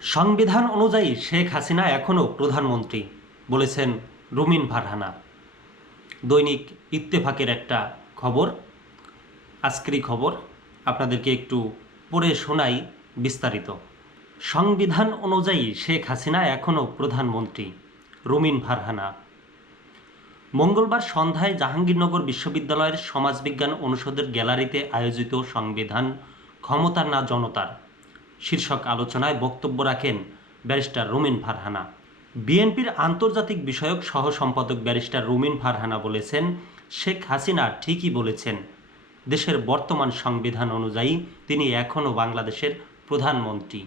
সংবিধান অনুযায়ী শেখ হাসিনা এখনও প্রধানমন্ত্রী, বলেছেন রুমিন ফারহানা। দৈনিক ইত্তেফাকের একটা খবর, আজকেরই খবর, আপনাদেরকে একটু পড়ে শোনাই বিস্তারিত। সংবিধান অনুযায়ী শেখ হাসিনা এখনও প্রধানমন্ত্রী, রুমিন ফারহানা। মঙ্গলবার সন্ধ্যায় জাহাঙ্গীরনগর বিশ্ববিদ্যালয়ের সমাজবিজ্ঞান অনুষদের গ্যালারিতে আয়োজিত সংবিধান ক্ষমতার না জনতার শীর্ষক আলোচনায় বক্তব্য রাখেন ব্যারিস্টার রুমিন ফারহানা। বিএনপির আন্তর্জাতিক বিষয়ক সহ সম্পাদক ব্যারিস্টার রুমিন ফারহানা বলেছেন, শেখ হাসিনা ঠিকই বলেছেন, দেশের বর্তমান সংবিধান অনুযায়ী তিনি এখনও বাংলাদেশের প্রধানমন্ত্রী।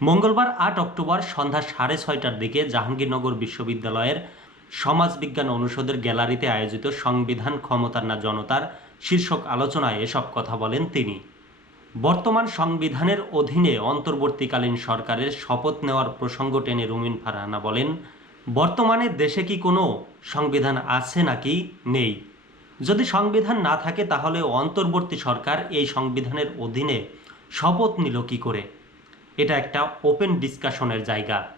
মঙ্গলবার আট অক্টোবর সন্ধ্যা সাড়ে ছয়টার দিকে জাহাঙ্গীরনগর বিশ্ববিদ্যালয়ের সমাজবিজ্ঞান অনুষদের গ্যালারিতে আয়োজিত সংবিধান ক্ষমতার না জনতার শীর্ষক আলোচনায় এসব কথা বলেন তিনি। বর্তমান সংবিধানের অধীনে অন্তর্বর্তীকালীন সরকারের শপথ নেওয়ার প্রসঙ্গ টেনে রুমিন ফারহানা বলেন, বর্তমানে দেশে কি কোনো সংবিধান আছে নাকি? নেই। যদি সংবিধান না থাকে, তাহলে অন্তর্বর্তী সরকার এই সংবিধানের অধীনে শপথ নিল কি করে? এটা একটা ওপেন ডিসকাশনের জায়গা।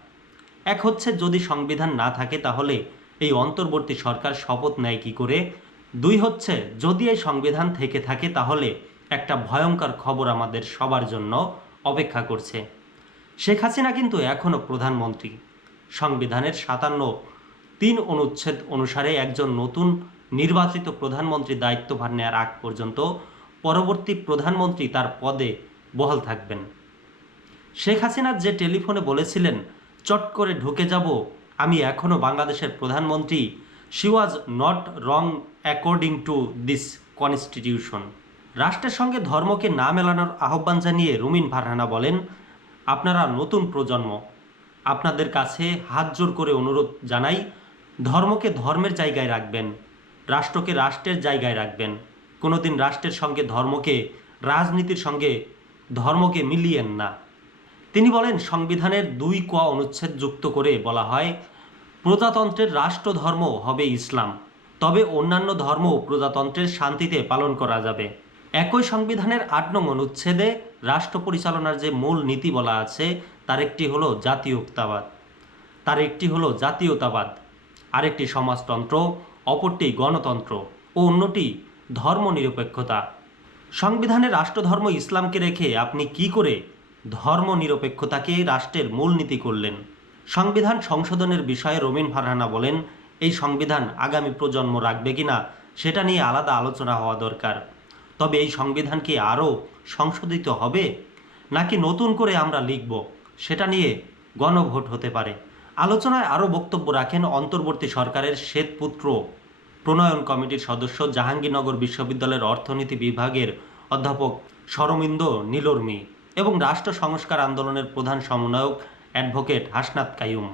এক হচ্ছে, যদি সংবিধান না থাকে, তাহলে এই অন্তর্বর্তী সরকার শপথ নেয় কি করে? দুই হচ্ছে, যদি এই সংবিধান থেকে থাকে, তাহলে একটা ভয়ঙ্কর খবর আমাদের সবার জন্য অপেক্ষা করছে। শেখ হাসিনা কিন্তু এখনও প্রধানমন্ত্রী। সংবিধানের সাতান্ন তিন অনুচ্ছেদ অনুসারে একজন নতুন নির্বাচিত প্রধানমন্ত্রী দায়িত্বভার নেওয়ার আগ পর্যন্ত পরবর্তী প্রধানমন্ত্রী তার পদে বহাল থাকবেন। শেখ হাসিনা যে টেলিফোনে বলেছিলেন, চট করে ঢুকে যাব, আমি এখনও বাংলাদেশের প্রধানমন্ত্রী she was not wrong according to this constitution রাষ্ট্রের সঙ্গে ধর্মকে না মেলানোর আহ্বান জানিয়ে রুমিন ফারহানা বলেন, আপনারা নতুন প্রজন্ম। আপনাদের কাছে হাত জোর করে অনুরোধ জানাই, ধর্মকে ধর্মের জায়গায় রাখবেন, রাষ্ট্রকে রাষ্ট্রের জায়গায় রাখবেন। কোনোদিন রাষ্ট্রের সঙ্গে ধর্মকে, রাজনীতির সঙ্গে ধর্মকে মিলিয়েন না। তিনি বলেন, সংবিধানের দুই ক অনুচ্ছেদ যুক্ত করে বলা হয়, প্রজাতন্ত্রের রাষ্ট্রধর্ম হবে ইসলাম। তবে অন্যান্য ধর্ম প্রজাতন্ত্রের শান্তিতে পালন করা যাবে। একই সংবিধানের আট নং অনুচ্ছেদে রাষ্ট্র পরিচালনার যে মূল নীতি বলা আছে, তার একটি হলো জাতীয়তাবাদ। তার একটি হলো জাতীয়তাবাদ। আরেকটি সমাজতন্ত্র, অপরটি গণতন্ত্র ও অন্যটি ধর্মনিরপেক্ষতা। সংবিধানে রাষ্ট্রধর্ম ইসলামকে রেখে আপনি কি করে ধর্ম নিরপেক্ষতাকে রাষ্ট্রের মূলনীতি করলেন? সংবিধান সংশোধনের বিষয়ে রবিন ফারহানা বলেন, এই সংবিধান আগামী প্রজন্ম রাখবে কিনা, সেটা নিয়ে আলাদা আলোচনা হওয়া দরকার। তবে এই সংবিধান কি আরও সংশোধিত হবে? নাকি নতুন করে আমরা লিখব? সেটা নিয়ে গণভোট হতে পারে। আলোচনায় আরও বক্তব্য রাখেন অন্তর্বর্তী সরকারের শ্বেতপুত্র প্রণয়ন কমিটির সদস্য জাহাঙ্গীরনগর বিশ্ববিদ্যালয়ের অর্থনীতি বিভাগের অধ্যাপক সরমিন্দ নীলর্মী এবং রাষ্ট্র সংস্কার আন্দোলনের প্রধান সমন্বয়ক অ্যাডভোকেট হাসনাত কাইয়ুম।